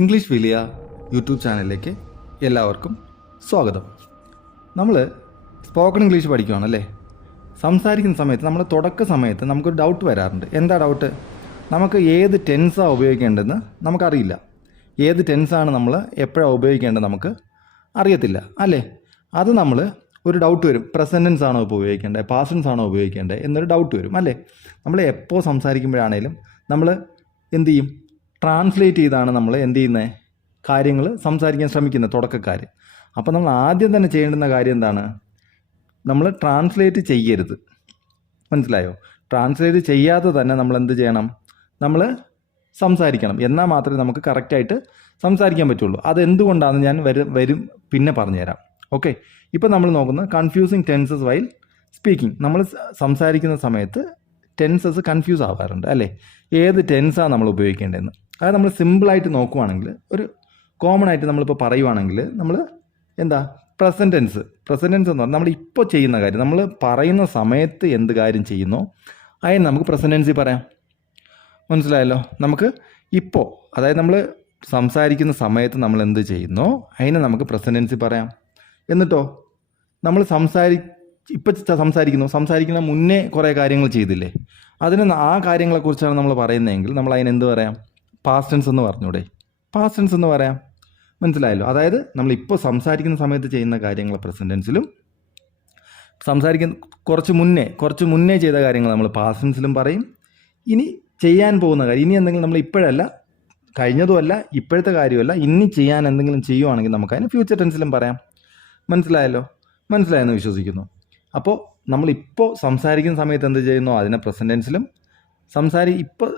English വിലിയ YouTube ചാനലിലേക്ക് എല്ലാവർക്കും സ്വാഗതം. നമ്മൾ സ്പോക്കൺ ഇംഗ്ലീഷ് പഠിക്കുകയാണല്ലേ. സംസാരിക്കുന്ന സമയത്ത് നമ്മൾ തുടക്ക സമയത്ത് നമുക്കൊരു ഡൗട്ട് വരാറുണ്ട്. എന്താ ഡൗട്ട്? നമുക്ക് ഏത് ടെൻസാണ് ഉപയോഗിക്കേണ്ടതെന്ന് നമുക്കറിയില്ല. ഏത് ടെൻസാണ് നമ്മൾ എപ്പോഴാണ് ഉപയോഗിക്കേണ്ടത് നമുക്ക് അറിയത്തില്ല അല്ലേ. അത് നമ്മൾ ഒരു ഡൗട്ട് വരും. പ്രസൻറ്റ് ടെൻസ് ആണോ ഇപ്പോൾ ഉപയോഗിക്കേണ്ടത്, പാസ്റ്റ് ടെൻസ് ആണോ ഉപയോഗിക്കേണ്ടത് എന്നൊരു ഡൗട്ട് വരും അല്ലേ. നമ്മൾ എപ്പോൾ സംസാരിക്കുമ്പോഴാണേലും നമ്മൾ എന്ത് ചെയ്യും? ട്രാൻസ്ലേറ്റ് ചെയ്താണ് നമ്മൾ എന്ത് ചെയ്യുന്നത്, കാര്യങ്ങൾ സംസാരിക്കാൻ ശ്രമിക്കുന്നത് തുടക്കക്കാർ. അപ്പോൾ നമ്മൾ ആദ്യം തന്നെ ചെയ്യേണ്ടുന്ന കാര്യം എന്താണ്? നമ്മൾ ട്രാൻസ്ലേറ്റ് ചെയ്യരുത്. മനസ്സിലായോ? ട്രാൻസ്ലേറ്റ് ചെയ്യാതെ തന്നെ നമ്മൾ എന്ത് ചെയ്യണം? നമ്മൾ സംസാരിക്കണം. എന്നാൽ മാത്രമേ നമുക്ക് കറക്റ്റായിട്ട് സംസാരിക്കാൻ പറ്റുള്ളൂ. അതെന്തുകൊണ്ടാണെന്ന് ഞാൻ വരും പിന്നെ പറഞ്ഞുതരാം. ഓക്കെ. ഇപ്പോൾ നമ്മൾ നോക്കുന്നത് കൺഫ്യൂസിങ് ടെൻസസ് വൈൽ സ്പീക്കിംഗ്. നമ്മൾ സംസാരിക്കുന്ന സമയത്ത് ടെൻസസ് കൺഫ്യൂസ് ആവാറുണ്ട് അല്ലേ. ഏത് ടെൻസാണ് നമ്മൾ ഉപയോഗിക്കേണ്ടതെന്ന് അത് നമ്മൾ സിമ്പിളായിട്ട് നോക്കുവാണെങ്കിൽ, ഒരു കോമൺ ആയിട്ട് നമ്മളിപ്പോൾ പറയുവാണെങ്കിൽ നമ്മൾ എന്താ പ്രസൻറ്റ് ടെൻസ് എന്ന് പറഞ്ഞാൽ നമ്മൾ ഇപ്പോൾ ചെയ്യുന്ന കാര്യം, നമ്മൾ പറയുന്ന സമയത്ത് എന്ത് കാര്യം ചെയ്യുന്നോ അതിന് നമുക്ക് പ്രസൻറ്റ് ടെൻസിൽ പറയാം. മനസ്സിലായല്ലോ? നമുക്ക് ഇപ്പോൾ, അതായത് നമ്മൾ സംസാരിക്കുന്ന സമയത്ത് നമ്മൾ എന്ത് ചെയ്യുന്നോ അതിനെ നമുക്ക് പ്രസൻറ്റ് ടെൻസിൽ പറയാം. എന്നിട്ടോ നമ്മൾ ഇപ്പം സംസാരിക്കുന്ന മുന്നേ കുറേ കാര്യങ്ങൾ ചെയ്തില്ലേ, അതിന് ആ കാര്യങ്ങളെക്കുറിച്ചാണ് നമ്മൾ പറയുന്നതെങ്കിൽ നമ്മൾ അതിനെന്ത് പറയാം? പാസ്റ്റ് ടെൻസ് എന്ന് പറഞ്ഞൂടെ? പാസ്റ്റ് ടെൻസ് എന്ന് പറയാം. മനസ്സിലായല്ലോ? അതായത് നമ്മളിപ്പോൾ സംസാരിക്കുന്ന സമയത്ത് ചെയ്യുന്ന കാര്യങ്ങൾ പ്രസൻറ്റ് ടെൻസിലും, കുറച്ച് മുന്നേ ചെയ്ത കാര്യങ്ങൾ നമ്മൾ പാസ്റ്റ് ടെൻസിലും പറയും. ഇനി ചെയ്യാൻ പോകുന്ന കാര്യം, ഇനി എന്തെങ്കിലും നമ്മൾ ഇപ്പോഴല്ല, കഴിഞ്ഞതുമല്ല, ഇപ്പോഴത്തെ കാര്യമല്ല, ഇനി ചെയ്യാൻ എന്തെങ്കിലും ചെയ്യുവാണെങ്കിൽ നമുക്കതിന് ഫ്യൂച്ചർ ടെൻസിലും പറയാം. മനസ്സിലായെന്ന് വിശ്വസിക്കുന്നു. അപ്പോൾ നമ്മളിപ്പോൾ സംസാരിക്കുന്ന സമയത്ത് എന്ത് ചെയ്യുന്നോ അതിനെ പ്രസൻറ്റ് ടെൻസിലും, ഇപ്പോൾ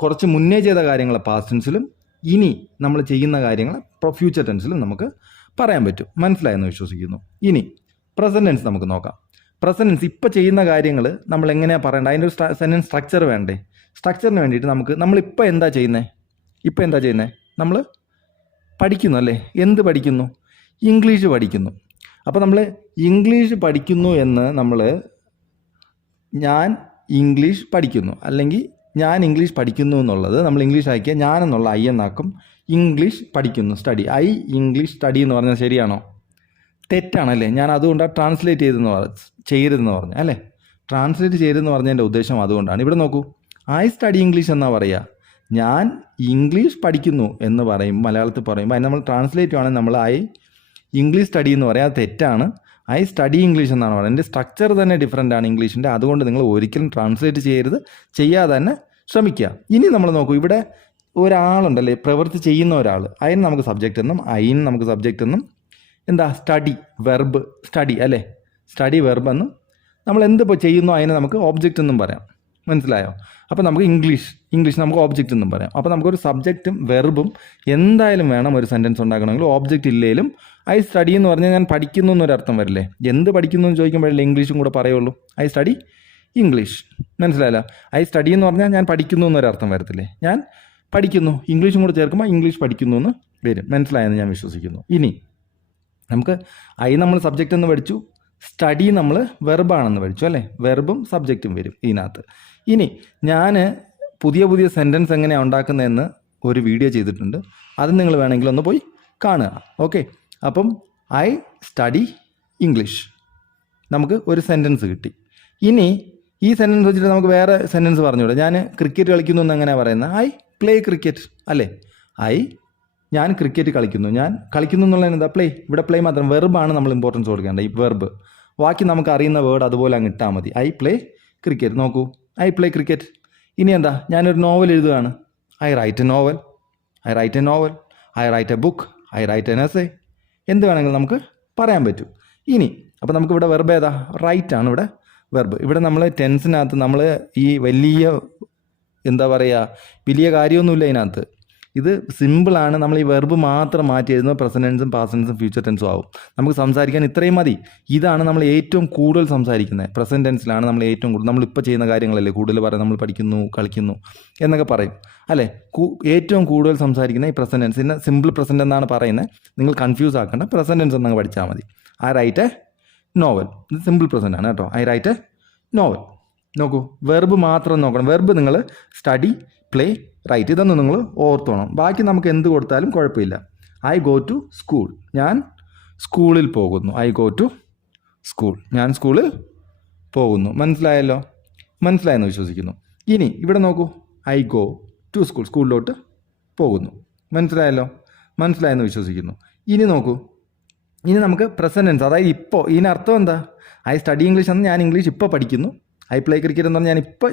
കുറച്ച് മുന്നേ ചെയ്ത കാര്യങ്ങൾ പാസ്റ്റ് ടെൻസിലും, ഇനി നമ്മൾ ചെയ്യുന്ന കാര്യങ്ങൾ ഫ്യൂച്ചർ ടെൻസിലും നമുക്ക് പറയാൻ പറ്റും. മനസ്സിലായെന്ന് വിശ്വസിക്കുന്നു. ഇനി പ്രസൻറ്റ് ടെൻസ് നമുക്ക് നോക്കാം. പ്രസൻറ്റ് ടെൻസ് ഇപ്പോൾ ചെയ്യുന്ന കാര്യങ്ങൾ നമ്മൾ എങ്ങനെയാണ് പറയേണ്ടത്, അതിൻ്റെ ഒരു സെൻറ്റൻസ് സ്ട്രക്ചർ വേണ്ടേ? സ്ട്രക്ചറിന് വേണ്ടിയിട്ട് നമ്മളിപ്പോൾ എന്താ ചെയ്യുന്നത്? നമ്മൾ പഠിക്കുന്നു അല്ലേ. എന്ത് പഠിക്കുന്നു? ഇംഗ്ലീഷ് പഠിക്കുന്നു. അപ്പോൾ നമ്മൾ ഇംഗ്ലീഷ് പഠിക്കുന്നു എന്ന് ഞാൻ ഇംഗ്ലീഷ് പഠിക്കുന്നു, അല്ലെങ്കിൽ ഞാൻ ഇംഗ്ലീഷ് പഠിക്കുന്നു എന്നുള്ളത് നമ്മൾ ഇംഗ്ലീഷ് ആക്കിയാൽ ഞാൻ എന്നുള്ള ഐ എന്നാക്കും. ഇംഗ്ലീഷ് പഠിക്കുന്നു, സ്റ്റഡി. ഇംഗ്ലീഷ് സ്റ്റഡി എന്ന് പറഞ്ഞാൽ ശരിയാണോ? തെറ്റാണല്ലേ. ഞാൻ അതുകൊണ്ടാണ് ട്രാൻസ്ലേറ്റ് ചെയ്യരുതെന്ന് പറഞ്ഞത് അല്ലേ. ട്രാൻസ്ലേറ്റ് ചെയ്യരുതെന്ന് പറഞ്ഞതിൻ്റെ ഉദ്ദേശം അതുകൊണ്ടാണ്. ഇവിടെ നോക്കൂ, ഐ സ്റ്റഡി ഇംഗ്ലീഷ് എന്നാ പറയുക. ഞാൻ ഇംഗ്ലീഷ് പഠിക്കുന്നു എന്ന് പറയും, മലയാളത്തിൽ പറയുമ്പോൾ അതിന് നമ്മൾ ട്രാൻസ്ലേറ്റ് ചെയ്യുകയാണെങ്കിൽ നമ്മൾ ഇംഗ്ലീഷ് സ്റ്റഡി എന്ന് പറയാം. അത് തെറ്റാണ്. ഐ സ്റ്റഡി ഇംഗ്ലീഷ് എന്നാണ് പറയുന്നത്. എൻ്റെ സ്ട്രക്ചർ തന്നെ ഡിഫറെൻ്റ് ആണ് ഇംഗ്ലീഷിൻ്റെ. അതുകൊണ്ട് നിങ്ങൾ ഒരിക്കലും ട്രാൻസ്ലേറ്റ് ചെയ്യരുത്, ചെയ്യാതെ തന്നെ ശ്രമിക്കുക. ഇനി നമ്മൾ നോക്കൂ, ഇവിടെ ഒരാളുണ്ടല്ലേ, പ്രവൃത്തി ചെയ്യുന്ന ഒരാൾ, അതിന് നമുക്ക് സബ്ജക്റ്റ് എന്നും അതിന് നമുക്ക് സബ്ജക്റ്റ് എന്നും, എന്താ സ്റ്റഡി വെർബ്, സ്റ്റഡി അല്ലേ, സ്റ്റഡി വെർബ് എന്നും, നമ്മൾ എന്തിപ്പോൾ ചെയ്യുന്നു അതിനെ നമുക്ക് ഓബ്ജക്റ്റ് എന്നും പറയാം. മനസ്സിലായോ? അപ്പോൾ നമുക്ക് ഇംഗ്ലീഷ് നമുക്ക് ഓബ്ജക്റ്റ് എന്നും പറയാം. അപ്പോൾ നമുക്കൊരു സബ്ജക്റ്റും വെർബും എന്തായാലും വേണം ഒരു സെൻറ്റൻസ് ഉണ്ടാക്കണമെങ്കിൽ. ഓബ്ജക്റ്റ് ഇല്ലെങ്കിലും ഐ സ്റ്റഡി എന്ന് പറഞ്ഞാൽ ഞാൻ പഠിക്കുന്നു എന്നൊരർത്ഥം വരില്ലേ. എന്ത് പഠിക്കുന്നു എന്ന് ചോദിക്കുമ്പോഴല്ലേ ഇംഗ്ലീഷും കൂടെ പറയുള്ളൂ. I study English. മനസ്സിലായല്ലോ? ഐ സ്റ്റഡി എന്ന് പറഞ്ഞാൽ ഞാൻ പഠിക്കുന്നു എന്നൊരർത്ഥം വരത്തില്ലേ. ഞാൻ പഠിക്കുന്നു, ഇംഗ്ലീഷും കൂടെ ചേർക്കുമ്പോൾ ഇംഗ്ലീഷ് പഠിക്കുന്നു എന്ന് വരും. മനസ്സിലായെന്ന് ഞാൻ വിശ്വസിക്കുന്നു. ഇനി നമുക്ക് നമ്മൾ സബ്ജക്റ്റ് എന്ന് പഠിച്ചു, സ്റ്റഡി നമ്മൾ വെർബാണെന്ന് പഠിച്ചു അല്ലേ. വെർബും സബ്ജക്റ്റും വരും ഇതിനകത്ത്. ഇനി ഞാൻ പുതിയ സെൻറ്റൻസ് എങ്ങനെയാണ് ഉണ്ടാക്കുന്നതെന്ന് ഒരു വീഡിയോ ചെയ്തിട്ടുണ്ട്. അത് നിങ്ങൾ വേണമെങ്കിൽ ഒന്ന് പോയി കാണുക. ഓക്കെ. അപ്പം ഐ സ്റ്റഡി ഇംഗ്ലീഷ്, നമുക്ക് ഒരു സെൻറ്റൻസ് കിട്ടി. ഇനി ഈ സെൻറ്റൻസ് വെച്ചിട്ട് നമുക്ക് വേറെ സെൻറ്റൻസ് പറഞ്ഞുകൂടെ? ഞാൻ ക്രിക്കറ്റ് കളിക്കുന്നു എന്ന് എങ്ങനെയാണ് പറയുന്നത്? ഐ പ്ലേ ക്രിക്കറ്റ് അല്ലേ. ഞാൻ ക്രിക്കറ്റ് കളിക്കുന്നു. ഞാൻ കളിക്കുന്നു എന്നുള്ളതിന് എന്താ? പ്ലേ. ഇവിടെ പ്ലേ മാത്രം, വെർബാണ് നമ്മൾ ഇമ്പോർട്ടൻസ് കൊടുക്കേണ്ടത്. ഈ വെർബ്, ബാക്കി നമുക്ക് അറിയുന്ന വേർഡ് അതുപോലെ അങ്ങ് ഇട്ടാൽ മതി. I play cricket. നോക്കൂ, ഐ പ്ലേ ക്രിക്കറ്റ്. ഇനി എന്താ? ഞാനൊരു നോവൽ എഴുതുകയാണ്. I write a novel. I write a book. I write an essay. എന്ത് വേണമെങ്കിലും നമുക്ക് പറയാൻ പറ്റും. ഇനി അപ്പോൾ നമുക്കിവിടെ വെർബ് ഏതാ? റൈറ്റ് ആണ് ഇവിടെ വെർബ്. ഇവിടെ നമ്മൾ ടെൻസിനകത്ത് നമ്മൾ ഈ വലിയ കാര്യമൊന്നുമില്ല ഇതിനകത്ത്. ഇത് സിമ്പിളാണ്. നമ്മൾ ഈ വെർബ് മാത്രം മാറ്റി എഴുതുന്നത് പ്രസൻറ്റ് ടെൻസും പാസ്റ്റ് ടെൻസും ഫ്യൂച്ചർ ടെൻസും ആവും. നമുക്ക് സംസാരിക്കാൻ ഇത്രയും മതി. ഇതാണ് നമ്മൾ ഏറ്റവും കൂടുതൽ സംസാരിക്കുന്നത്. പ്രസൻറ്റ് ടെൻസിലാണ് നമ്മൾ ഏറ്റവും കൂടുതൽ, നമ്മളിപ്പോൾ ചെയ്യുന്ന കാര്യങ്ങളല്ലേ കൂടുതൽ പറയും. നമ്മൾ പഠിക്കുന്നു, കളിക്കുന്നു എന്നൊക്കെ പറയും അല്ലേ. ഏറ്റവും കൂടുതൽ സംസാരിക്കുന്ന ഈ പ്രസൻറ്റ് ടെൻസ്. പിന്നെ സിമ്പിൾ പ്രസൻറ്റ് എന്നാണ് പറയുന്നത്. നിങ്ങൾ കൺഫ്യൂസ് ആക്കേണ്ട, പ്രസൻറ്റ് ടെൻസ് എന്നങ്ങ് പഠിച്ചാൽ മതി. I write a novel. ഇത് സിമ്പിൾ പ്രസൻറ്റ് ആണ് കേട്ടോ. I write a novel. നോക്കൂ, വെർബ് മാത്രം നോക്കണം. വെർബ് നിങ്ങൾ സ്റ്റഡി, പ്ലേ, റൈറ്റ്. ഇതൊന്നും നിങ്ങൾ ഓർത്തോണം. ബാക്കി നമുക്ക് എന്ത് കൊടുത്താലും കുഴപ്പമില്ല. ഐ ഗോ ടു സ്കൂൾ, ഞാൻ സ്കൂളിൽ പോകുന്നു. ഐ ഗോ ടു സ്കൂൾ, ഞാൻ സ്കൂളിൽ പോകുന്നു. മനസ്സിലായല്ലോ? മനസ്സിലായെന്ന് വിശ്വസിക്കുന്നു. ഇനി ഇവിടെ നോക്കൂ, ഐ ഗോ ടു സ്കൂൾ, സ്കൂളിലോട്ട് പോകുന്നു. മനസ്സിലായല്ലോ? മനസ്സിലായെന്ന് വിശ്വസിക്കുന്നു. ഇനി നോക്കൂ, ഇനി നമുക്ക് പ്രസൻറ്റ് ടെൻസ്, അതായത് ഇപ്പോൾ. ഇതിനർത്ഥം എന്താ? ഐ സ്റ്റഡി ഇംഗ്ലീഷ് എന്ന് ഞാൻ ഇംഗ്ലീഷ് ഇപ്പോൾ പഠിക്കുന്നു. ഐ പ്ലേ ക്രിക്കറ്റ് എന്ന് പറഞ്ഞാൽ ഞാൻ ഇപ്പോൾ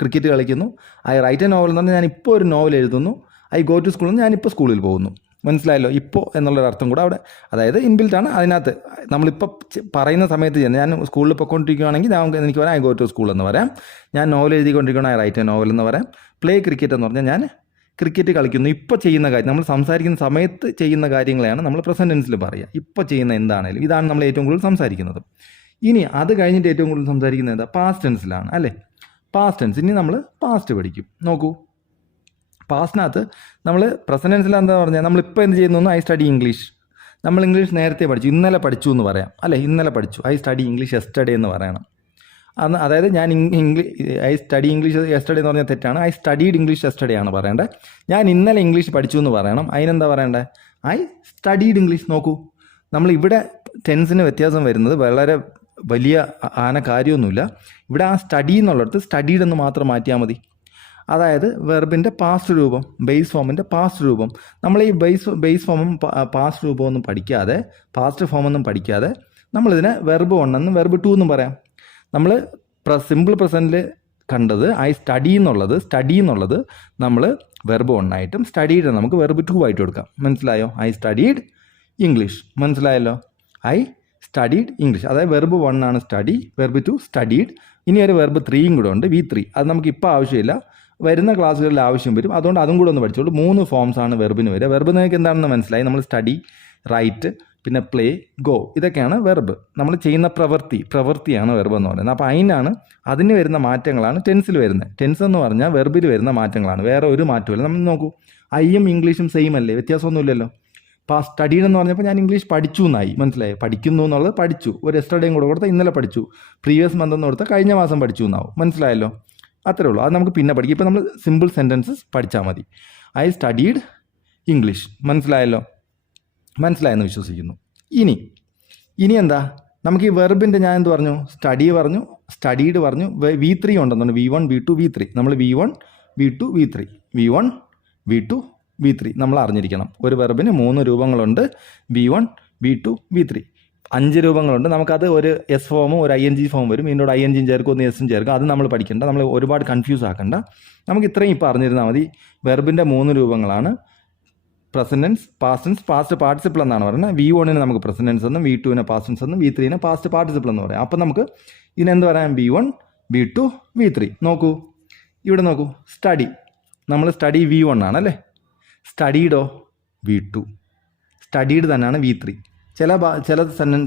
ക്രിക്കറ്റ് കളിക്കുന്നു. ഐ റൈറ്റ് എ നോവൽ എന്ന് പറഞ്ഞാൽ ഞാൻ ഇപ്പോൾ ഒരു നോവൽ എഴുതുന്നു. ഐ ഗോ ടു സ്കൂളിൽ നിന്ന് ഞാനിപ്പോൾ സ്കൂളിൽ പോകുന്നു. മനസ്സിലായല്ലോ? ഇപ്പോൾ എന്നുള്ളൊരർത്ഥം കൂടെ അവിടെ, അതായത് ഇൻബിൽറ്റാണ് അതിനകത്ത്. നമ്മളിപ്പോൾ പറയുന്ന സമയത്ത് ഞാൻ സ്കൂളിൽ പൊയ്ക്കൊണ്ടിരിക്കുകയാണെങ്കിൽ എനിക്ക് പറയാം ഐ ഗോ ടു സ്കൂൾ എന്ന് പറയാം. ഞാൻ നോവൽ എഴുതിക്കൊണ്ടിരിക്കുകയാണ്, ഐ റൈറ്റ് എ നോവൽ എന്ന് പറയാം. പ്ലേ ക്രിക്കറ്റ് എന്ന് പറഞ്ഞാൽ ഞാൻ ക്രിക്കറ്റ് കളിക്കുന്നു. ഇപ്പോൾ ചെയ്യുന്ന കാര്യം, നമ്മൾ സംസാരിക്കുന്ന സമയത്ത് ചെയ്യുന്ന കാര്യങ്ങളെയാണ് നമ്മൾ പ്രസൻറ്റ് ടെൻസിൽ പറയുക. ഇപ്പോൾ ചെയ്യുന്ന എന്താണെങ്കിലും ഇതാണ് നമ്മൾ ഏറ്റവും കൂടുതൽ സംസാരിക്കുന്നത്. ഇനി അത് കഴിഞ്ഞിട്ട് ഏറ്റവും കൂടുതൽ സംസാരിക്കുന്നത് എന്താ? പാസ്റ്റ് ടെൻസിലാണ് അല്ലേ? Past tense. ഇനി നമ്മൾ പാസ്റ്റ് പഠിക്കും. നോക്കൂ, പാസ്റ്റിനകത്ത് നമ്മൾ പ്രസൻറ്റ് ടെൻസിൽ എന്താ പറഞ്ഞാൽ, നമ്മളിപ്പോൾ എന്ത് ചെയ്യുന്നു? I study English. നമ്മൾ ഇംഗ്ലീഷ് നേരത്തെ പഠിച്ചു, ഇന്നലെ പഠിച്ചു എന്ന് പറയാം അല്ലേ? ഇന്നലെ പഠിച്ചു. ഐ സ്റ്റഡി ഇംഗ്ലീഷ് യെസ്റ്റർഡേ എന്ന് പറയണം. അതായത് ഞാൻ ഐ സ്റ്റഡി ഇംഗ്ലീഷ് യെസ്റ്റർഡേ എന്ന് പറഞ്ഞാൽ തെറ്റാണ്. ഐ സ്റ്റഡീഡ് ഇംഗ്ലീഷ് യെസ്റ്റർഡേ ആണ് പറയേണ്ടത്. ഞാൻ ഇന്നലെ ഇംഗ്ലീഷ് പഠിച്ചു എന്ന് പറയണം. അതിനെന്താ പറയേണ്ടത്? I studied English. നോക്കൂ, നമ്മളിവിടെ ടെൻസിന് വ്യത്യാസം വരുന്നത് വളരെ വലിയ കാര്യമൊന്നുമില്ല. ഇവിടെ ആ സ്റ്റഡി എന്നുള്ളിടത്ത് സ്റ്റഡീഡ് എന്ന് മാത്രം മാറ്റിയാൽ മതി. അതായത് വെർബിൻ്റെ പാസ്റ്റ് രൂപം, ബേസ് ഫോമിൻ്റെ പാസ്റ്റ് രൂപം. നമ്മൾ ഈ ബേസ് ഫോമും പാസ്റ്റ് രൂപമൊന്നും പഠിക്കാതെ, പാസ്റ്റ് ഫോമൊന്നും പഠിക്കാതെ നമ്മളിതിനെ വെർബ് 1 എന്നും വെർബ് 2 എന്നും പറയാം. നമ്മൾ സിമ്പിൾ പ്രസൻറ്റിൽ കണ്ടത് ഐ സ്റ്റഡി എന്നുള്ളത് നമ്മൾ വെർബ് 1 ആയിട്ടും സ്റ്റഡീഡ് നമുക്ക് വെർബ് 2 ആയിട്ട് കൊടുക്കാം. മനസ്സിലായോ? I studied English. മനസ്സിലായല്ലോ? I studied English. അതായത് വെർബ് 1 ആണ് സ്റ്റഡി, വെർബ് 2 സ്റ്റഡീഡ്. ഇനി ഒരു വെർബ് 3യും കൂടെ ഉണ്ട്, V3. അത് നമുക്ക് ഇപ്പോൾ ആവശ്യമില്ല, വരുന്ന ക്ലാസ്സുകളിൽ ആവശ്യം വരും. അതുകൊണ്ട് അതും കൂടെ ഒന്ന് പഠിച്ചോളൂ. 3 ഫോംസ് ആണ് വെർബിന് വരിക. വെർബ് നിങ്ങൾക്ക് എന്താണെന്ന് മനസ്സിലായി. നമ്മൾ സ്റ്റഡി, റൈറ്റ്, പിന്നെ പ്ലേ, ഗോ, ഇതൊക്കെയാണ് വെർബ്. നമ്മൾ ചെയ്യുന്ന പ്രവൃത്തിയാണ് വെർബ് എന്ന് പറയുന്നത്. അപ്പോൾ അതിന് വരുന്ന മാറ്റങ്ങളാണ് ടെൻസിൽ വരുന്നത്. ടെൻസ് എന്ന് പറഞ്ഞാൽ വെർബിൽ വരുന്ന മാറ്റങ്ങളാണ്, വേറെ ഒരു മാറ്റമില്ല. നമ്മൾ നോക്കൂ, ഐയും ഇംഗ്ലീഷും സെയിം അല്ലേ? വ്യത്യാസമൊന്നുമില്ലല്ലോ. അപ്പോൾ സ്റ്റഡീഡ് എന്ന് പറഞ്ഞപ്പോൾ ഞാൻ ഇംഗ്ലീഷ് പഠിച്ചു എന്നായി. മനസ്സിലായി? പഠിക്കുന്നു എന്നുള്ളത് പഠിച്ചു. ഒരു യെസ്റ്റർഡേയും കൂടെ കൊടുത്താൽ ഇന്നലെ പഠിച്ചു. പ്രീവിയസ് മന്ത് എന്ന് കൊടുത്താൽ കഴിഞ്ഞ മാസം പഠിച്ചു എന്നാവും. മനസ്സിലായല്ലോ? അത്രേ ഉള്ളൂ. അത് നമുക്ക് പിന്നെ പഠിക്കും. ഇപ്പോൾ നമ്മൾ സിമ്പിൾ സെൻറ്റൻസസ് പഠിച്ചാൽ മതി. I studied English. മനസ്സിലായല്ലോ? മനസ്സിലായെന്ന് വിശ്വസിക്കുന്നു. ഇനി എന്താ നമുക്ക് ഈ വെർബിൻ്റെ, ഞാൻ എന്ത് പറഞ്ഞു? സ്റ്റഡി പറഞ്ഞു, സ്റ്റഡീഡ് പറഞ്ഞു, V3 ഉണ്ടെന്നുണ്ട്. V1 V2 V3. നമ്മൾ V1 V2 V3 V1 V2 V3 നമ്മൾ അറിഞ്ഞിരിക്കണം. ഒരു വെർബിന് 3 രൂപങ്ങളുണ്ട്. V1 V2 V3 5 രൂപങ്ങളുണ്ട്. നമുക്കത് ഒരു എസ് ഫോമും ഒരു ING ഫോം വരും. ഇതിനോട് ING ചേർക്കും, ഒന്ന് എസും ചേർക്കും. അത് നമ്മൾ പഠിക്കേണ്ട, നമ്മൾ ഒരുപാട് കൺഫ്യൂസ് ആക്കണ്ട. നമുക്ക് ഇത്രയും ഇപ്പോൾ അറിഞ്ഞിരുന്നാൽ മതി. വെർബിൻ്റെ 3 രൂപങ്ങളാണ് present tense, past tense, past participle എന്നാണ് പറയുന്നത്. V1 നമുക്ക് പ്രസൻറ്റ് ടെൻസ് എന്നും, V2 പാസ്റ്റ് ടെൻസ് എന്നും, V3 പാസ്റ്റ് പാർട്ടിസിപ്പിൾ എന്ന് പറയാം. അപ്പം നമുക്ക് ഇതിനെന്ത് പറയാം? V1 V2 V3. നോക്കൂ, ഇവിടെ നോക്കൂ, സ്റ്റഡി, നമ്മൾ സ്റ്റഡി V1 ആണല്ലേ. സ്റ്റഡീഡോ V2. സ്റ്റഡീഡ് തന്നെയാണ് V3.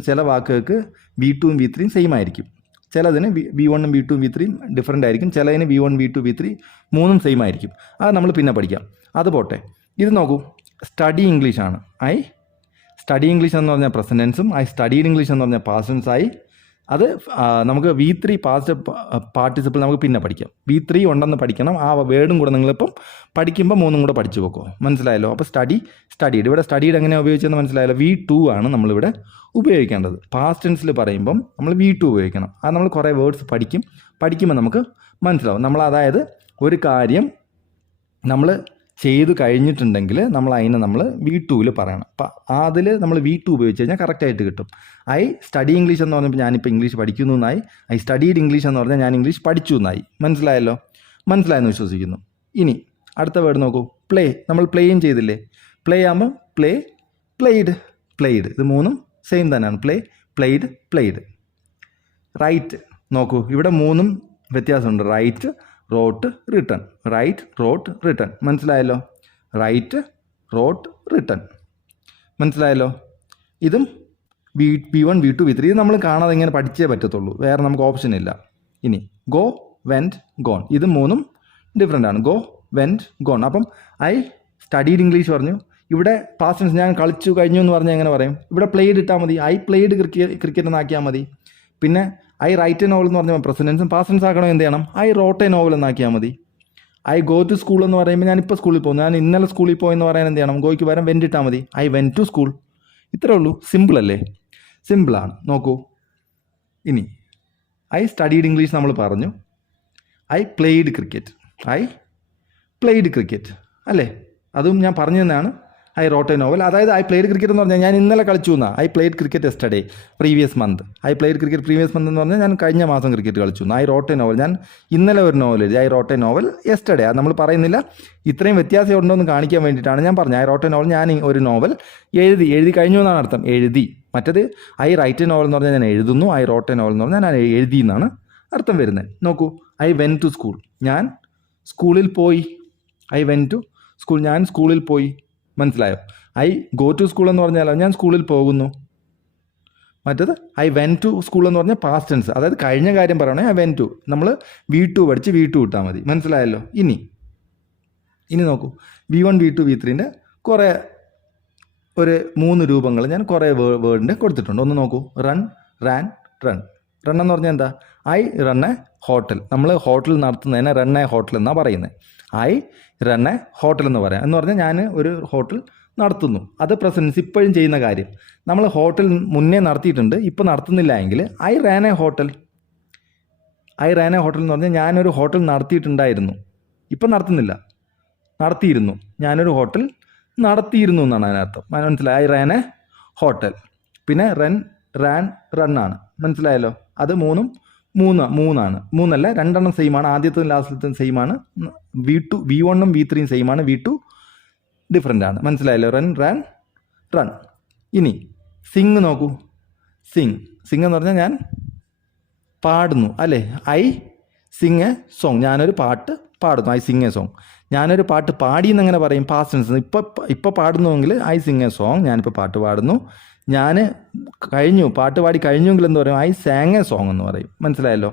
ചില വാക്കുകൾക്ക് V2 V3 സെയിം ആയിരിക്കും. ചിലതിന് V1 V2 V3 ഡിഫറൻ്റ് ആയിരിക്കും. ചിലതിന് V1 V2 V3 3 സെയിം ആയിരിക്കും. അത് നമ്മൾ പിന്നെ പഠിക്കാം. അത് പോട്ടെ. ഇത് നോക്കൂ, സ്റ്റഡി ഇംഗ്ലീഷാണ്. ഐ സ്റ്റഡി ഇംഗ്ലീഷ് എന്ന് പറഞ്ഞാൽ പ്രസൻറ്റ് ടെൻസും, ഐ സ്റ്റഡീഡ് ഇംഗ്ലീഷ് എന്ന് പറഞ്ഞാൽ പാസ്റ്റ് ടെൻസായി. അത് നമുക്ക് V3 പാസ്റ്റ് പാർട്ടിസിപ്പിൾ നമുക്ക് പിന്നെ പഠിക്കാം. V3 ഉണ്ടെന്ന് പഠിക്കണം. ആ വേർഡും കൂടെ നിങ്ങളിപ്പം പഠിക്കുമ്പോൾ 3 കൂടെ പഠിച്ചു വെക്കോ. മനസ്സിലായല്ലോ? അപ്പോൾ സ്റ്റഡീഡ്, ഇവിടെ സ്റ്റഡീഡ് എങ്ങനെ ഉപയോഗിച്ചെന്ന് മനസ്സിലായല്ലോ? V2 ആണ് നമ്മളിവിടെ ഉപയോഗിക്കേണ്ടത്. പാസ്റ്റ് ടെൻസിൽ പറയുമ്പം നമ്മൾ V2 ഉപയോഗിക്കണം. അത് നമ്മൾ കുറേ വേർഡ്സ് പഠിക്കുമ്പോൾ നമുക്ക് മനസ്സിലാവും. അതായത് ഒരു കാര്യം നമ്മൾ ചെയ്ത് കഴിഞ്ഞിട്ടുണ്ടെങ്കിൽ നമ്മൾ V2 പറയണം. അപ്പം അതിൽ നമ്മൾ V2 ഉപയോഗിച്ച് കഴിഞ്ഞാൽ കറക്റ്റായിട്ട് കിട്ടും. ഐ സ്റ്റഡി ഇംഗ്ലീഷ് എന്ന് പറഞ്ഞപ്പോൾ ഞാനിപ്പോൾ ഇംഗ്ലീഷ് പഠിക്കുന്നു എന്നായി. ഐ സ്റ്റഡീഡ് ഇംഗ്ലീഷ് എന്ന് പറഞ്ഞാൽ ഞാൻ ഇംഗ്ലീഷ് പഠിച്ചു എന്നായി. മനസ്സിലായല്ലോ? മനസ്സിലായെന്ന് വിശ്വസിക്കുന്നു. ഇനി അടുത്ത വേർഡ് നോക്കൂ, പ്ലേ. നമ്മൾ പ്ലേയും ചെയ്തില്ലേ? പ്ലേ ആകുമ്പോൾ പ്ലേഡ്. ഇത് 3 സെയിം തന്നെയാണ്. പ്ലേഡ്. റൈറ്റ് നോക്കൂ, ഇവിടെ 3 വ്യത്യാസമുണ്ട്. Write, wrote, written. മനസ്സിലായല്ലോ? Write, wrote, written. മനസ്സിലായല്ലോ? ഇതും V1 V2 V3 ഇത് നമ്മൾ കാണാതെ ഇങ്ങനെ പഠിച്ചേ പറ്റത്തുള്ളൂ. വേറെ നമുക്ക് ഓപ്ഷൻ ഇല്ല. ഇനി ഗോ, വെൻറ്റ്, ഗോൺ. ഇത് 3 ഡിഫറെൻ്റ് ആണ്. Go, went, gone. അപ്പം ഐ സ്റ്റഡീഡ് ഇംഗ്ലീഷ് പറഞ്ഞു. ഇവിടെ പാസ്റ്റ് ടെൻസ് ഞാൻ കളിച്ചു കഴിഞ്ഞു എന്ന് പറഞ്ഞാൽ എങ്ങനെ പറയും? ഇവിടെ പ്ലേഡ് ഇട്ടാൽ മതി. ഐ പ്ലേഡ് ക്രിക്കറ്റ് എന്നാക്കിയാൽ മതി. പിന്നെ ഐ റൈറ്റ് എ നോവൽ എന്ന് പറഞ്ഞാൽ പ്രസൻറ്റ് ടെൻസും പാസ്റ്റ് ടെൻസ് ആക്കണോ എന്ത് ചെയ്യണം? ഐ റോട്ട് എ നോവൽ എന്നാക്കിയാൽ മതി. ഐ ഗോ ടു സ്കൂൾ എന്ന് പറയുമ്പോൾ ഞാനിപ്പോൾ സ്കൂളിൽ പോകുന്നു. ഞാൻ ഇന്നലെ സ്കൂളിൽ പോയെന്ന് പറയാൻ എന്ത് ചെയ്യണം? ഗോയ്ക്ക് പകരം വെൻ്റ് ഇട്ടാൽ മതി. I went to school. ഇത്രേ ഉള്ളൂ. സിമ്പിൾ അല്ലേ? സിമ്പിളാണ്. നോക്കൂ. ഇനി ഐ സ്റ്റഡീഡ് ഇംഗ്ലീഷ് നമ്മൾ പറഞ്ഞു. I played cricket. I played cricket അല്ലേ? അതും ഞാൻ പറഞ്ഞു തന്നെയാണ്. I wrote a novel. അതായത് ഐ പ്ലേഡ് ക്രിക്കറ്റ് എന്ന് പറഞ്ഞാൽ ഞാൻ ഇന്നലെ കളിച്ചു എന്നാ. I played cricket yesterday, previous month. I played cricket previous month എന്ന് പറഞ്ഞാൽ ഞാൻ കഴിഞ്ഞ മാസം ക്രിക്കറ്റ് കളിച്ചു. ഐ റോട്ട് എ നോവൽ, ഞാൻ ഇന്നലെ ഒരു നോവൽ എഴുതി. I wrote a novel yesterday. അത് നമ്മൾ പറയുന്നില്ല. ഇത്രയും വ്യത്യാസം ഉണ്ടോ എന്ന് കാണിക്കാൻ വേണ്ടിയിട്ടാണ് ഞാൻ പറഞ്ഞത്. ഐ റോട്ട് എ നോവൽ, ഞാൻ ഒരു നോവൽ എഴുതി കഴിഞ്ഞു എന്നാണ് അർത്ഥം. എഴുതി. മറ്റത് ഐ റൈറ്റ് എ നോവൽ എന്ന് പറഞ്ഞാൽ ഞാൻ എഴുതുന്നു. ഐ റോട്ട് എ നോവൽ എന്ന് പറഞ്ഞാൽ ഞാൻ എഴുതി എന്നാണ് അർത്ഥം വരുന്നത്. നോക്കൂ. ഐ വെൻ ടു സ്കൂൾ, ഞാൻ സ്കൂളിൽ പോയി. ഐ വെൻ ടു സ്കൂൾ, ഞാൻ സ്കൂളിൽ പോയി. മനസ്സിലായോ? ഐ ഗോ ടു സ്കൂൾ എന്ന് പറഞ്ഞാലോ ഞാൻ സ്കൂളിൽ പോകുന്നു. മറ്റത് ഐ വെൻ ടു സ്കൂൾ എന്ന് പറഞ്ഞാൽ പാസ്റ്റ് ടെൻസ്, അതായത് കഴിഞ്ഞ കാര്യം പറയണേ. ഐ വെൻ ടു, നമ്മൾ V2 പഠിച്ച് V2 ഇട്ടാൽ മതി. മനസ്സിലായല്ലോ? ഇനി നോക്കൂ. V1 V2 V3ൻ്റെ കുറേ ഒരു 3 രൂപങ്ങൾ ഞാൻ കുറേ വേർഡിൻ്റെ കൊടുത്തിട്ടുണ്ട്. ഒന്ന് നോക്കൂ. Run, ran, run. റൺ എന്ന് പറഞ്ഞാൽ എന്താ? I run a hotel. നമ്മൾ ഹോട്ടൽ നടത്തുന്നതിനെ റൺ എ ഹോട്ടൽ എന്നാണ് പറയുന്നത്. ഐ റൺ എ ഹോട്ടൽ എന്ന് പറയാം. എന്ന് പറഞ്ഞാൽ ഞാൻ ഒരു ഹോട്ടൽ നടത്തുന്നു. അത് പ്രസൻസ്, ഇപ്പോഴും ചെയ്യുന്ന കാര്യം. നമ്മൾ ഹോട്ടൽ മുന്നേ നടത്തിയിട്ടുണ്ട്, ഇപ്പോൾ നടത്തുന്നില്ല എങ്കിൽ I ran A hotel. I ran A hotel എന്ന് പറഞ്ഞാൽ ഞാനൊരു ഹോട്ടൽ നടത്തിയിട്ടുണ്ടായിരുന്നു, ഇപ്പം നടത്തുന്നില്ല. നടത്തിയിരുന്നു, ഞാനൊരു ഹോട്ടൽ നടത്തിയിരുന്നു എന്നാണ് അതിനർത്ഥം. മനസ്സിലായി? I ran A hotel. പിന്നെ റാൻ, റണ്ണാണ്. മനസ്സിലായല്ലോ? അത് മൂന്നാണ്. മൂന്നല്ല, 2 സെയിമാണ്. ആദ്യത്തെ ലാസ്റ്റത്തെ സെയിമാണ്. V1 V3 സെയിമാണ്. V2 ഡിഫറെൻ്റ് ആണ്. മനസ്സിലായല്ലോ? Run, ran, run. ഇനി സിങ് നോക്കൂ. സിങ് എന്ന് പറഞ്ഞാൽ ഞാൻ പാടുന്നു അല്ലേ? ഐ സിങ് എ സോങ്, ഞാനൊരു പാട്ട് പാടുന്നു. I Singh A song. ഞാനൊരു പാട്ട് പാടി എന്നങ്ങനെ പറയും, പാസ്റ്റ് ടെൻസ്. ഇപ്പോൾ പാടുന്നുവെങ്കിൽ ഐ സിങ് എ സോങ്, ഞാനിപ്പോൾ പാട്ട് പാടുന്നു. ഞാൻ പാട്ട് പാടി കഴിഞ്ഞുവെങ്കിൽ എന്ന് പറയും ഐ സാങ് എ സോങ് എന്ന് പറയും. മനസ്സിലായല്ലോ?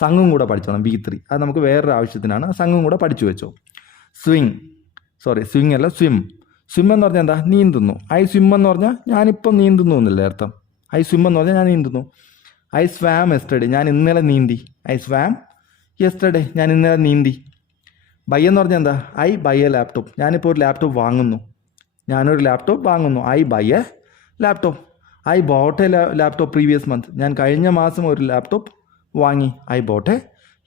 സങ്ങും കൂടെ പഠിച്ചോണം. V3 അത് നമുക്ക് വേറൊരു ആവശ്യത്തിനാണ്. സങ്ങും കൂടെ പഠിച്ചു വെച്ചോ. സ്വിങ് അല്ല, സ്വിം എന്ന് പറഞ്ഞാൽ എന്താ? നീന്തുന്നു. ഐ സ്വിം എന്ന് പറഞ്ഞാൽ ഞാനിപ്പം നീന്തുന്നു എന്നല്ലേ അർത്ഥം. ഐ സ്വിം എന്ന് പറഞ്ഞാൽ ഞാൻ നീന്തുന്നു. ഐ സ്വാം യെസ്റ്റർഡേ, ഞാൻ ഇന്നലെ നീന്തി. ഐ സ്വാം യെസ്റ്റർഡേ, ഞാൻ ഇന്നലെ നീന്തി. ബൈ എന്ന് പറഞ്ഞാൽ എന്താ? ഐ ബൈ എ ലാപ്ടോപ്പ്, ഞാനിപ്പോൾ ഒരു ലാപ്ടോപ്പ് വാങ്ങുന്നു. ഞാനൊരു ലാപ്ടോപ്പ് വാങ്ങുന്നു. I buy a laptop. I bought a laptop previous month, ഞാൻ കഴിഞ്ഞ മാസം ഒരു ലാപ്ടോപ്പ് വാങ്ങി. I bought a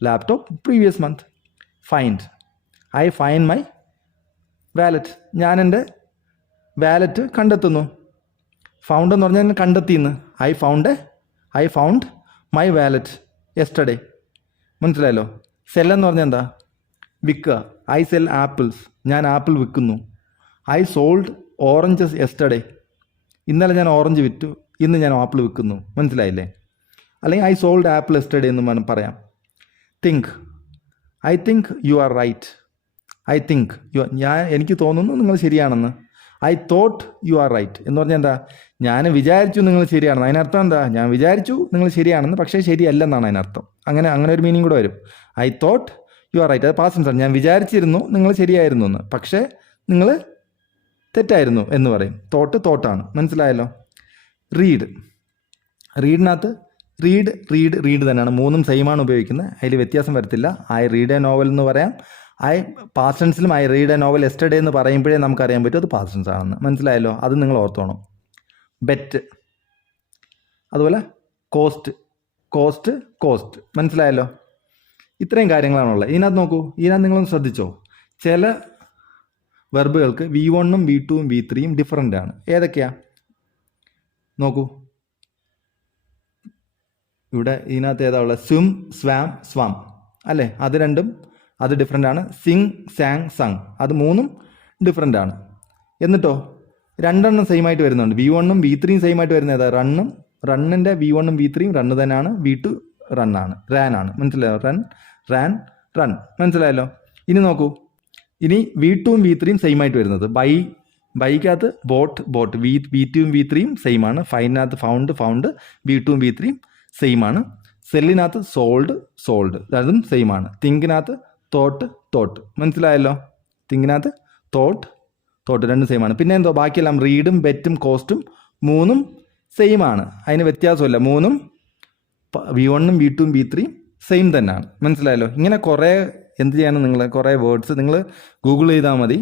laptop previous month. Find, I find my wallet, ഞാൻ എൻ്റെ വാലറ്റ് കണ്ടെത്തുന്നു. ഫൗണ്ട് എന്ന് പറഞ്ഞാൽ ഞാൻ കണ്ടെത്തിയെന്ന്. I found my wallet yesterday. മനസ്സിലായല്ലോ? സെൽ എന്ന് പറഞ്ഞാൽ എന്താ? വിൽക്കുക. ഐ സെൽ ആപ്പിൾസ്, ഞാൻ ആപ്പിൾ വിൽക്കുന്നു. ഐ സോൾഡ് ഓറഞ്ചസ് യെസ്റ്റർഡേ, ഇന്നലെ ഞാൻ ഓറഞ്ച് വിറ്റു, ഇന്ന് ഞാൻ ആപ്പിൾ വിൽക്കുന്നു. മനസ്സിലായില്ലേ? അല്ലെങ്കിൽ ഐ സോൾഡ് ആപ്പിൾ യെസ്റ്റർഡേ എന്ന് വേണം പറയാം. Think, I think you are right. എനിക്ക് തോന്നുന്നു നിങ്ങൾ ശരിയാണെന്ന്. I thought you are right എന്ന് പറഞ്ഞാൽ എന്താ? ഞാൻ വിചാരിച്ചു നിങ്ങൾ ശരിയാണെന്ന്. അതിനർത്ഥം എന്താ? ഞാൻ വിചാരിച്ചു നിങ്ങൾ ശരിയാണെന്ന്, പക്ഷേ ശരിയല്ലെന്നാണ് അതിനർത്ഥം. അങ്ങനെ ഒരു മീനിങ് കൂടെ വരും. I thought you are right, അത് പാസ്റ്റ് ടെൻസ് ആണ്. ഞാൻ വിചാരിച്ചിരുന്നു നിങ്ങൾ ശരിയായിരുന്നു എന്ന്, പക്ഷേ നിങ്ങൾ തെറ്റായിരുന്നു എന്ന് പറയും. തോട്ടാണ്. മനസ്സിലായല്ലോ? റീഡിനകത്ത് റീഡ് തന്നെയാണ്. 3 സെയിമാണ് ഉപയോഗിക്കുന്നത്. അതിൽ വ്യത്യാസം വരത്തില്ല. ഐ റീഡ് എ നോവൽ എന്ന് പറയാം. പാസ്റ്റ് ടെൻസിലും I read a novel yesterday എന്ന് പറയുമ്പോഴേ നമുക്കറിയാൻ പറ്റും അത് പാസ്റ്റ് ടെൻസ് ആണെന്ന്. മനസ്സിലായല്ലോ? അത് നിങ്ങൾ ഓർത്തോണം. ബെറ്റ്, അതുപോലെ കോസ്റ്റ്. മനസ്സിലായല്ലോ? ഇത്രയും കാര്യങ്ങളാണുള്ളത്. ഇതിനകത്ത് നോക്കൂ. ഇതിനകത്ത് നിങ്ങളൊന്ന് ശ്രദ്ധിച്ചോ. ചില വെർബുകൾക്ക് V1 V2 V3 ഡിഫറൻ്റ് ആണ്. ഏതൊക്കെയാ നോക്കൂ. ഇവിടെ ഇതിനകത്ത് ഏതാ ഉള്ളത്? സ്വിം, സ്വാം, സ്വം അല്ലേ? അത് രണ്ടും അത് ഡിഫറൻ്റ് ആണ്. സിങ്, സാങ്, സങ് അത് 3 ഡിഫറൻ്റ് ആണ്. എന്നിട്ടോ 2 സെയിം ആയിട്ട് വരുന്നുണ്ട്. V1 V3 സെയിം ആയിട്ട് വരുന്നത് ഏതാ? റണ്ണിൻ്റെ V1 V3 റണ്ണ് തന്നെയാണ്. V2 റണ്ണാണ്, റാനാണ്. മനസ്സിലായോ? റൺ. മനസ്സിലായല്ലോ? ഇനി നോക്കൂ. ഇനി V2 V3 സെയിം ആയിട്ട് വരുന്നത്. ബൈക്കകത്ത് ബോട്ട്, V2 V3 സെയിം ആണ്. ഫൈനകത്ത് ഫൗണ്ട്, V2 V3 സെയിം ആണ്. സെല്ലിനകത്ത് സോൾഡ് അതും സെയിം ആണ്. തിങ്കിനകത്ത് തോട്ട്. മനസ്സിലായല്ലോ? തിങ്കിനകത്ത് തോട്ട് 2 സെയിം ആണ്. പിന്നെ എന്തോ ബാക്കിയെല്ലാം റീഡും ബെറ്റും കോസ്റ്റും 3 സെയിം ആണ്. അതിന് വ്യത്യാസമില്ല. 3 V1 V2 V3 സെയിം തന്നെയാണ്. മനസ്സിലായല്ലോ? ഇങ്ങനെ കുറേ എന്ത് ചെയ്യണം? നിങ്ങൾ കുറേ വേർഡ്സ് നിങ്ങൾ ഗൂഗിൾ ചെയ്താൽ മതി,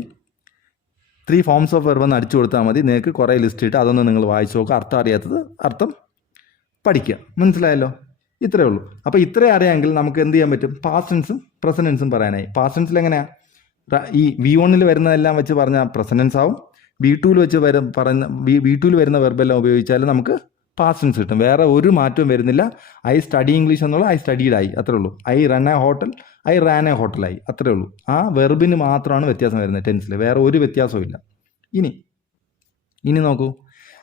3 ഫോംസ് ഓഫ് വെർബ് എന്ന് അടിച്ചു കൊടുത്താൽ മതി. നിങ്ങൾക്ക് കുറേ ലിസ്റ്റ് ഇട്ട് അതൊന്ന് നിങ്ങൾ വായിച്ചു നോക്കുക. അർത്ഥം അറിയാത്തത് അർത്ഥം പഠിക്കുക. മനസ്സിലായല്ലോ? ഇത്രയേ ഉള്ളൂ. അപ്പോൾ ഇത്രയും അറിയാമെങ്കിൽ നമുക്ക് എന്ത് ചെയ്യാൻ പറ്റും? പാസ്റ്റ് ടെൻസും പ്രസന്റ് ടെൻസും പറയാനായി. പാസ്റ്റ് ടെൻസിൽ എങ്ങനെയാണ്? ഈ V1 വരുന്നതെല്ലാം വെച്ച് പറഞ്ഞാൽ പ്രസന്റ് ടെൻസ് ആവും. V2 വെച്ച് V2 വരുന്ന വെർബെല്ലാം ഉപയോഗിച്ചാൽ നമുക്ക് പാസ്റ്റ് ടെൻസ് കിട്ടും. വേറെ ഒരു മാറ്റവും വരുന്നില്ല. ഐ സ്റ്റഡി ഇംഗ്ലീഷ് എന്നുള്ള ഐ സ്റ്റഡീഡായി, അത്രേ ഉള്ളൂ. I run a hotel, I ran a ഹോട്ടലായി, അത്രേ ഉള്ളൂ. ആ വെർബിന് മാത്രമാണ് വ്യത്യാസം വരുന്നത് ടെൻസിൽ, വേറെ ഒരു വ്യത്യാസവും ഇല്ല. ഇനി നോക്കൂ,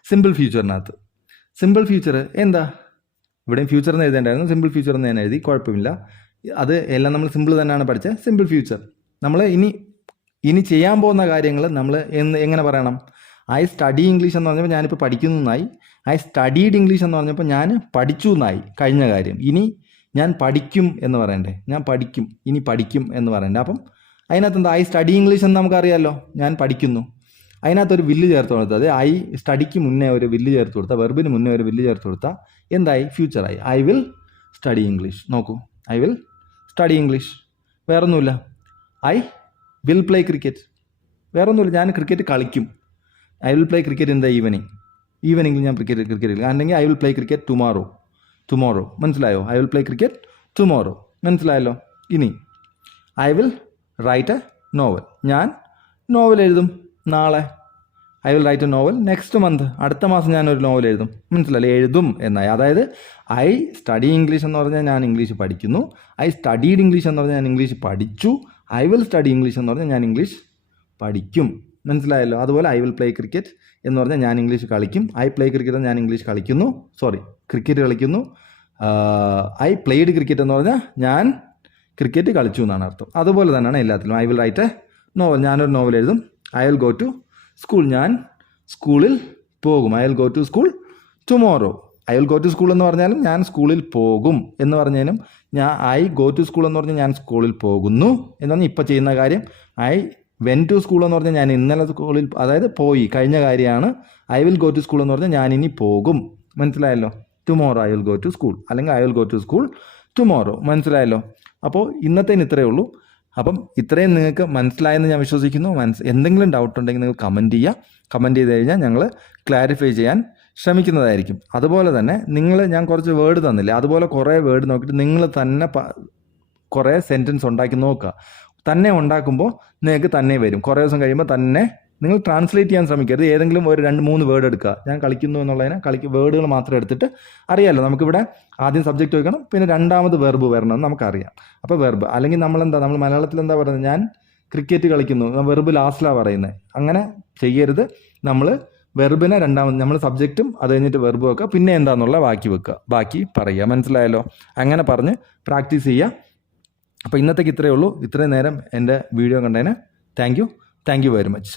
സിമ്പിൾ ഫ്യൂച്ചറിനകത്ത് സിമ്പിൾ ഫ്യൂച്ചർ എന്താ? ഇവിടെയും ഫ്യൂച്ചർ എന്ന് എഴുതേണ്ടായിരുന്നു, സിമ്പിൾ ഫ്യൂച്ചർ എന്ന് ഞാൻ എഴുതി, കുഴപ്പമില്ല. അത് എല്ലാം നമ്മൾ സിമ്പിൾ തന്നെയാണ് പഠിച്ചത്. സിമ്പിൾ ഫ്യൂച്ചർ നമ്മൾ ഇനി ചെയ്യാൻ പോകുന്ന കാര്യങ്ങൾ നമ്മൾ എങ്ങനെ പറയണം? ഐ സ്റ്റഡി ഇംഗ്ലീഷ് എന്ന് പറഞ്ഞപ്പോൾ ഞാനിപ്പോൾ പഠിക്കുന്നു എന്നായി. ഐ സ്റ്റഡീഡ് ഇംഗ്ലീഷ് എന്ന് പറഞ്ഞപ്പോൾ ഞാൻ പഠിച്ചു എന്നായി, കഴിഞ്ഞ കാര്യം. ഇനി ഞാൻ പഠിക്കും എന്ന് പറയണ്ടേ? ഞാൻ പഠിക്കും, ഇനി പഠിക്കും എന്ന് പറയണ്ടേ? അപ്പം അതിനകത്ത് എന്താ? ഐ സ്റ്റഡി ഇംഗ്ലീഷ് എന്ന് നമുക്കറിയാമല്ലോ, ഞാൻ പഠിക്കുന്നു. അതിനകത്തൊരു വില്ല് ചേർത്ത് കൊടുത്തത്, ഐ സ്റ്റഡിക്ക് മുന്നേ ഒരു വില്ല് ചേർത്ത് കൊടുത്താൽ, വെർബിന് മുന്നേ ഒരു വില്ല് ചേർത്ത് കൊടുത്താൽ എന്തായി? ഫ്യൂച്ചറായി. I will study English. നോക്കൂ, ഐ വിൽ സ്റ്റഡി ഇംഗ്ലീഷ്. വേറൊന്നുമില്ല. I will play cricket. വേറൊന്നുമില്ല, ഞാൻ ക്രിക്കറ്റ് കളിക്കും. I will play cricket in the ഈവനിങ്ങിൽ ഞാൻ ക്രിക്കറ്റ് അല്ലെങ്കിൽ I will play cricket tomorrow. മനസ്സിലായോ? I will play cricket tomorrow. മനസ്സിലായല്ലോ? ഇനി I will write a novel. ഞാൻ നോവൽ എഴുതും നാളെ. I will write a novel next month. അടുത്ത മാസം ഞാനൊരു നോവൽ എഴുതും. മനസ്സിലല്ലേ? എഴുതും എന്നായി. അതായത് ഐ സ്റ്റഡി ഇംഗ്ലീഷ് എന്ന് പറഞ്ഞാൽ ഞാൻ ഇംഗ്ലീഷ് പഠിക്കുന്നു. ഐ സ്റ്റഡീഡ് ഇംഗ്ലീഷ് എന്ന് പറഞ്ഞാൽ ഞാൻ ഇംഗ്ലീഷ് പഠിച്ചു. ഐ വിൽ സ്റ്റഡി ഇംഗ്ലീഷ് എന്ന് പറഞ്ഞാൽ ഞാൻ ഇംഗ്ലീഷ് പഠിക്കും. മനസ്സിലായല്ലോ? അതുപോലെ ഐ വിൽ പ്ലേ ക്രിക്കറ്റ് എന്ന് പറഞ്ഞാൽ ഞാൻ ഇംഗ്ലീഷ് കളിക്കും. ഐ പ്ലേ ക്രിക്കറ്റ് ഞാൻ ഇംഗ്ലീഷ് കളിക്കുന്നു, ക്രിക്കറ്റ് കളിക്കുന്നു. ഐ പ്ലേഡ് ക്രിക്കറ്റ് എന്ന് പറഞ്ഞാൽ ഞാൻ ക്രിക്കറ്റ് കളിച്ചു എന്നാണ് അർത്ഥം. അതുപോലെ തന്നെയാണ് എല്ലാത്തിലും. I will write a novel, ഞാനൊരു നോവൽ എഴുതും. I will go to school, ഞാൻ സ്കൂളിൽ പോകും. I will go to school tomorrow. I will go to school എന്ന് പറഞ്ഞാലും ഞാൻ സ്കൂളിൽ പോകും എന്ന് പറഞ്ഞാലും ഐ ഗോ ടു സ്കൂൾ എന്ന് പറഞ്ഞാൽ ഞാൻ സ്കൂളിൽ പോകുന്നു എന്ന് പറഞ്ഞാൽ ഇപ്പോൾ ചെയ്യുന്ന കാര്യം. ഐ വെൻ ടു സ്കൂൾ എന്ന് പറഞ്ഞാൽ ഞാൻ ഇന്നലെ സ്കൂളിൽ, അതായത് പോയി, കഴിഞ്ഞ കാര്യമാണ്. I will go to school എന്ന് പറഞ്ഞാൽ ഞാൻ ഇനി പോകും. മനസ്സിലായല്ലോ? Tomorrow I will go to school, അല്ലെങ്കിൽ I will go to school tomorrow. മനസ്സിലായല്ലോ? അപ്പോൾ ഇന്നത്തേന് ഇത്രയേ ഉള്ളൂ. അപ്പം ഇത്രയും നിങ്ങൾക്ക് മനസ്സിലായെന്ന് ഞാൻ വിശ്വസിക്കുന്നു. എന്തെങ്കിലും ഡൗട്ട് ഉണ്ടെങ്കിൽ നിങ്ങൾ കമൻറ്റ് ചെയ്ത് കഴിഞ്ഞാൽ ഞങ്ങൾ ക്ലാരിഫൈ ചെയ്യാൻ ശ്രമിക്കുന്നതായിരിക്കും. അതുപോലെ തന്നെ ഞാൻ കുറച്ച് വേർഡ് തന്നില്ലേ, അതുപോലെ കുറേ വേർഡ് നോക്കിയിട്ട് നിങ്ങൾ തന്നെ കുറേ സെൻറ്റൻസ് ഉണ്ടാക്കി നോക്കുക. തന്നെ ഉണ്ടാക്കുമ്പോൾ നിങ്ങൾക്ക് തന്നെ വരും. കുറേ ദിവസം കഴിയുമ്പോൾ തന്നെ നിങ്ങൾ ട്രാൻസ്ലേറ്റ് ചെയ്യാൻ ശ്രമിക്കരുത്. ഏതെങ്കിലും ഒരു 2-3 വേർഡ് എടുക്കുക. ഞാൻ കളിക്കുന്നു എന്നുള്ളതിനെ വേർഡുകൾ മാത്രം എടുത്തിട്ട് അറിയാമല്ലോ, നമുക്കിവിടെ ആദ്യം സബ്ജക്റ്റ് വയ്ക്കണം, പിന്നെ രണ്ടാമത് വെർബ് വരണമെന്ന് നമുക്കറിയാം. അപ്പോൾ വെർബ്, അല്ലെങ്കിൽ നമ്മൾ മലയാളത്തിൽ എന്താ പറയുന്നത്? ഞാൻ ക്രിക്കറ്റ് കളിക്കുന്നു, വെർബ് ലാസ്റ്റിലാണ് പറയുന്നത്. അങ്ങനെ ചെയ്യരുത്. നമ്മൾ വെർബിനെ രണ്ടാമത്, നമ്മൾ സബ്ജക്റ്റും അത് കഴിഞ്ഞിട്ട് വെർബ് വെക്കുക, പിന്നെ എന്താണെന്നുള്ള ബാക്കി പറയുക. മനസ്സിലായല്ലോ? അങ്ങനെ പറഞ്ഞ് പ്രാക്ടീസ് ചെയ്യുക. അപ്പോൾ ഇന്നത്തേക്ക് ഇത്രയേ ഉള്ളൂ. ഇത്രയും നേരം എൻ്റെ വീഡിയോ കണ്ടതിന് താങ്ക് യു വെരി മച്ച്.